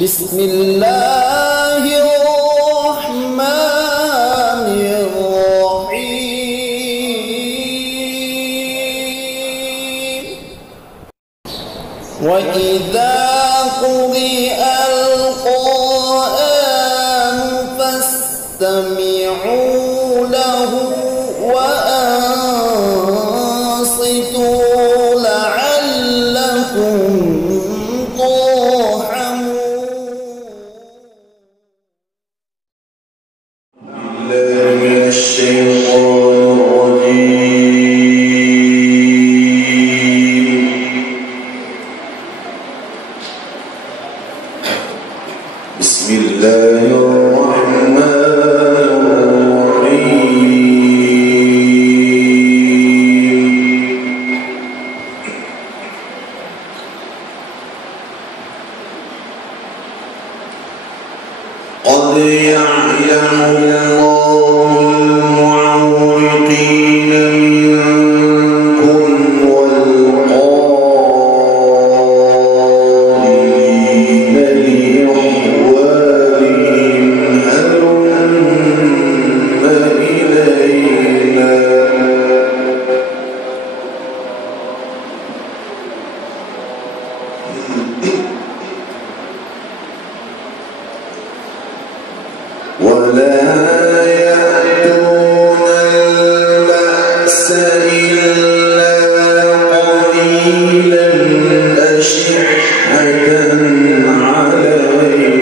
بسم الله الرحمن الرحيم وإذا قرئ القرآن فاستمعوا له وأنصتوا لعلكم بسم الله الرحمن الرحيم قد يعلم الله المعوقين منكم والقائلين لإخوانهم هلم إلينا ولا يأتون البأس إلا قليلا أشحة عليكم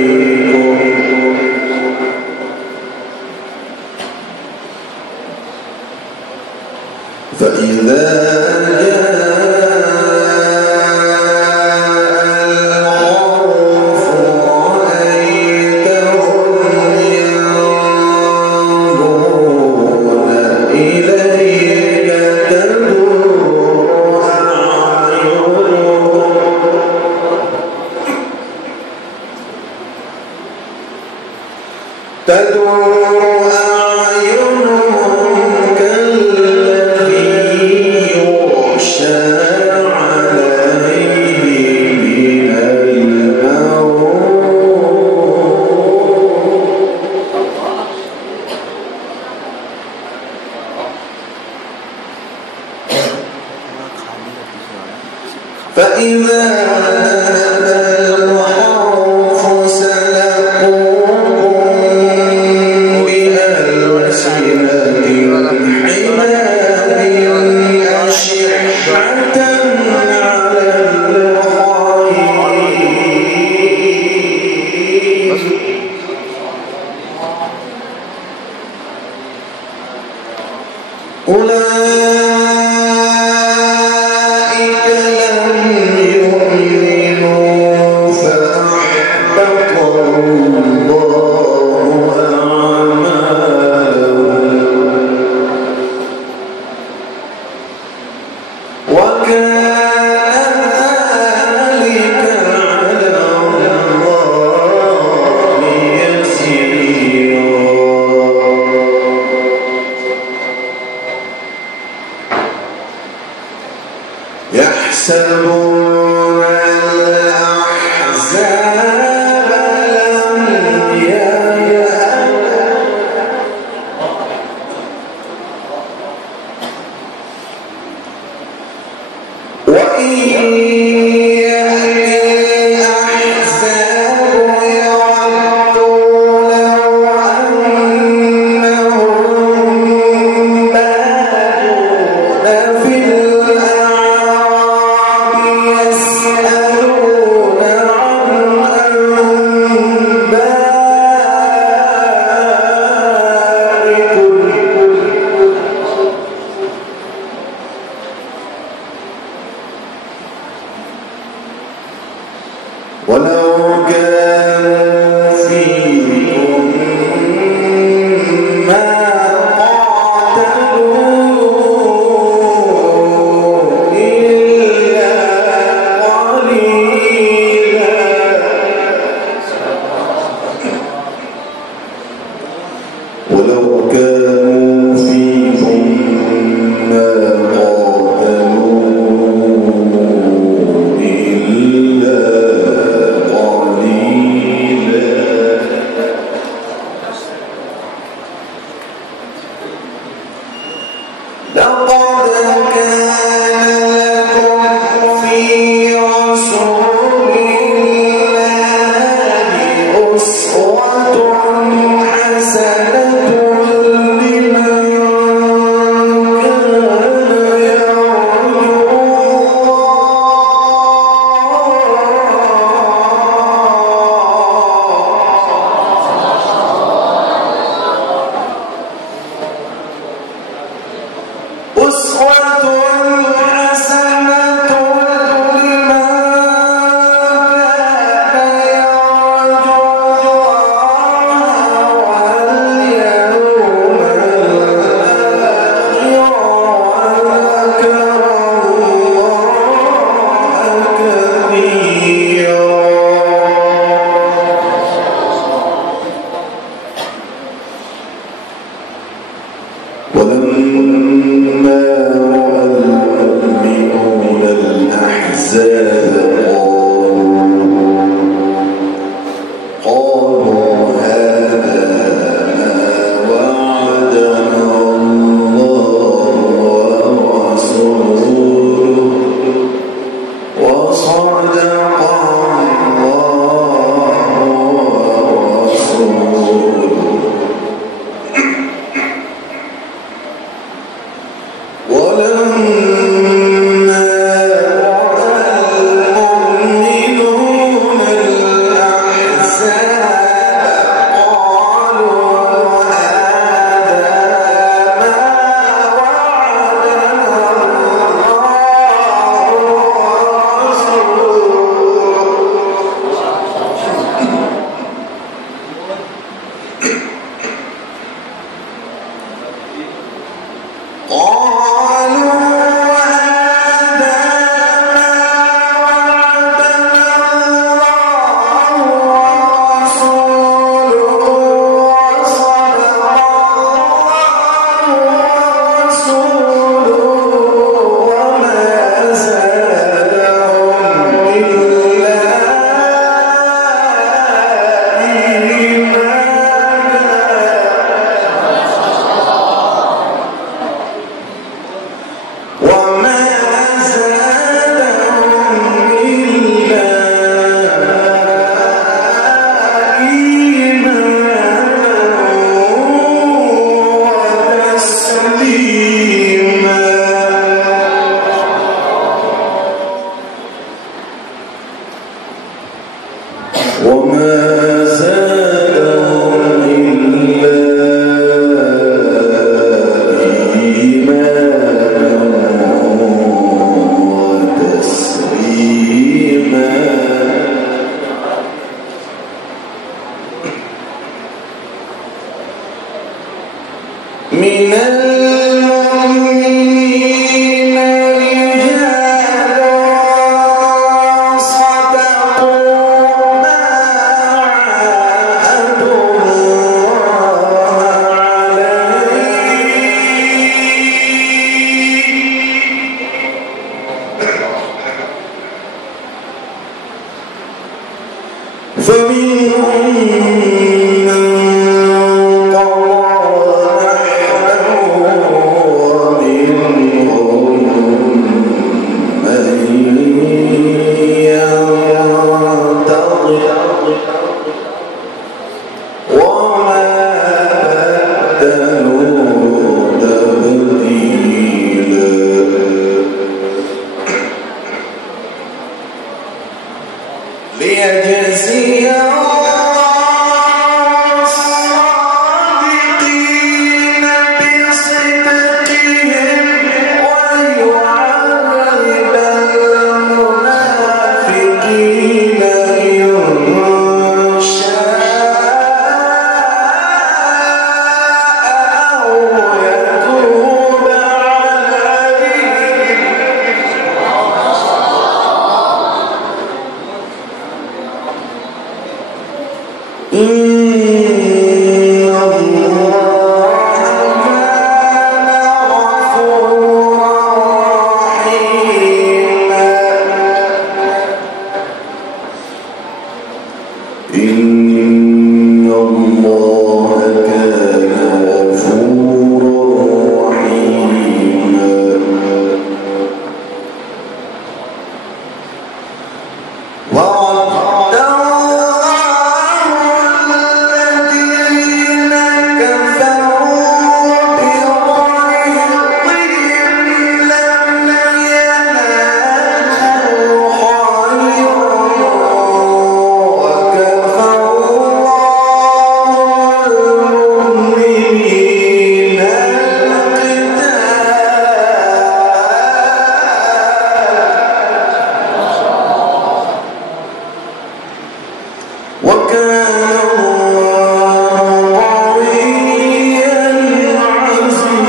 فإذا تدور أعينهم كالذي يغشى عليه من الموت فإذا أولئك لم يؤمنوا فأحبط الله أعمالهم وكان ذلك على الله يسيرا يحسبون الأحزاب لم يذهبوا وإن يأتي الأحزاب يودوا لو أنهم بادون في يسألون عن أنبائكم ولو كانوا فيكم ما قاتلوا إلا قليلا ولو كانوا فيكم ما قاتلوا إلا قليلا وما زادهم إلا إيمانا وتسليما من المؤمنين رجال صدقوا ما عاهدوا الله عليه فمنهم من قضى نحبه ومنهم من ينتظر وما بدلوا تبديلا ليجزي الله الصادقين بصدقهم ويعذب المنافقين إن شاء أو يتوب عليهم إن الله كان غفورا رحيما إن الله كان غفورا رحيما ورد الذين كفروا بغيظهم لم ينالوا خيرا وكفى الله المؤمنين القتال وكان الله قويا عزيزا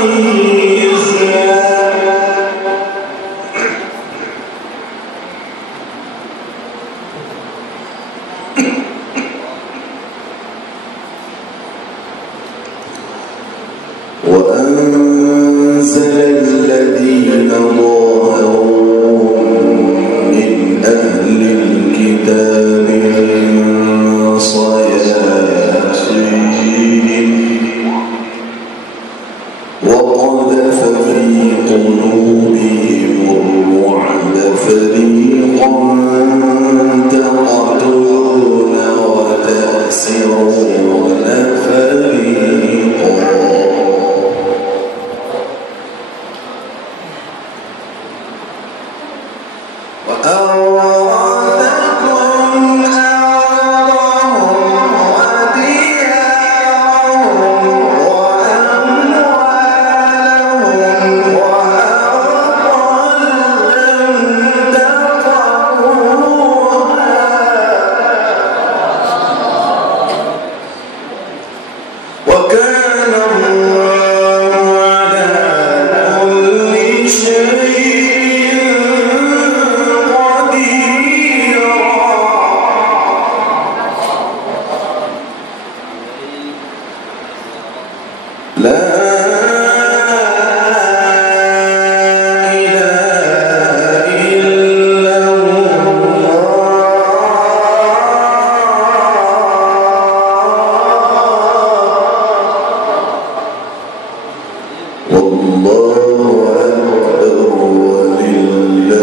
وأنزل الذين ظاهروا من أهل الكتاب من صياصيهم وقذف في قلوبهم الرعب فريقا تقتلون وتأسرون فريقا وأورثكم أرضهم وديارهم وأموالهم وأرضا لم تطئوها وكان الله على كل شيء قديرا لا إله إلا الله والله أكبر ولله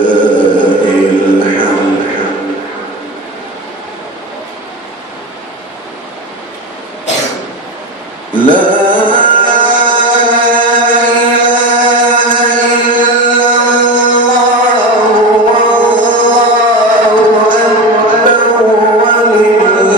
الحمد لا إله إلا الله والله أكبر ولله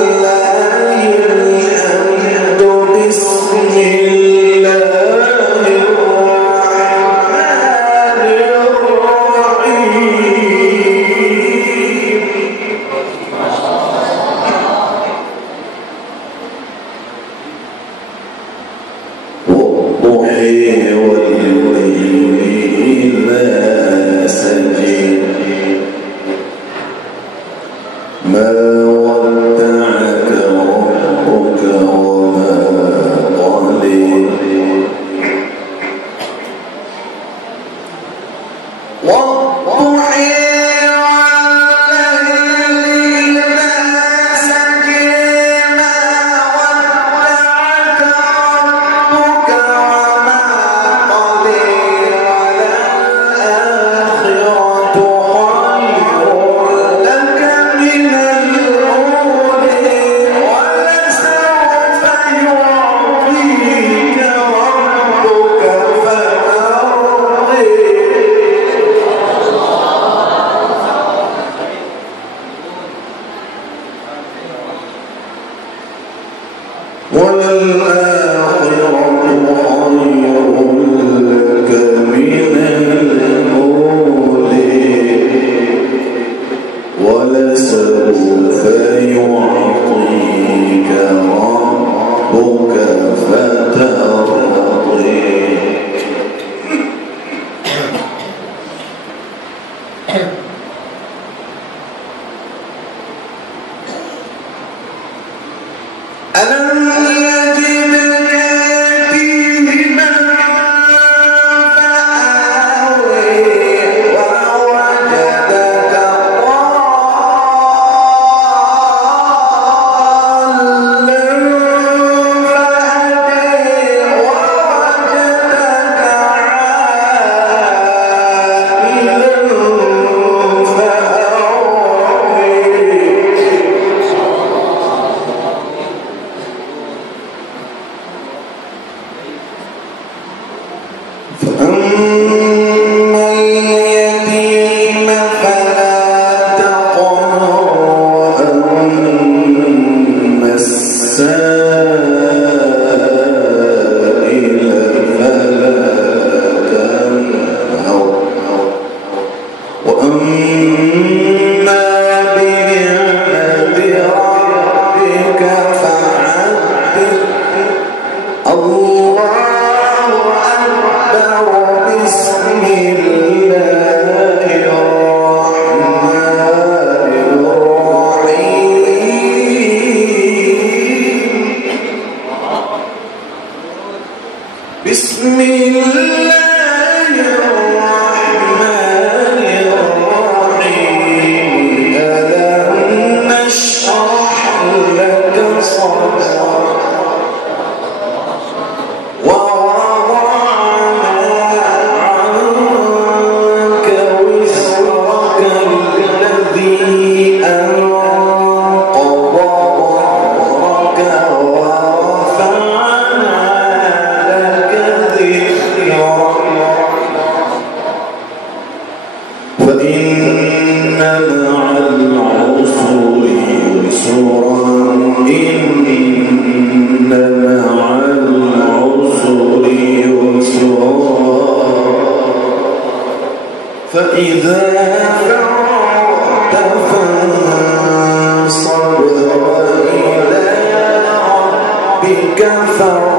وللآخرة خير لك من الأولى ولسوف يعطيك ربك فترضي ألم يجدك يتيما فآوي ووجدك ضالا فهدي ووجدك عائلا فأما اليتيم فلا تقهر وأما السائل فلا تنهر وأما بنعمة ربك فحدث الله أكبر بسم الله الرحمن الرحيم بسم الله الرحمن الرحيم ألم نشرح لك صدرك فإن مع العسر يسرا إن مع العسر يسرا فإذا فرغت فانصب وإلى ربك فارغب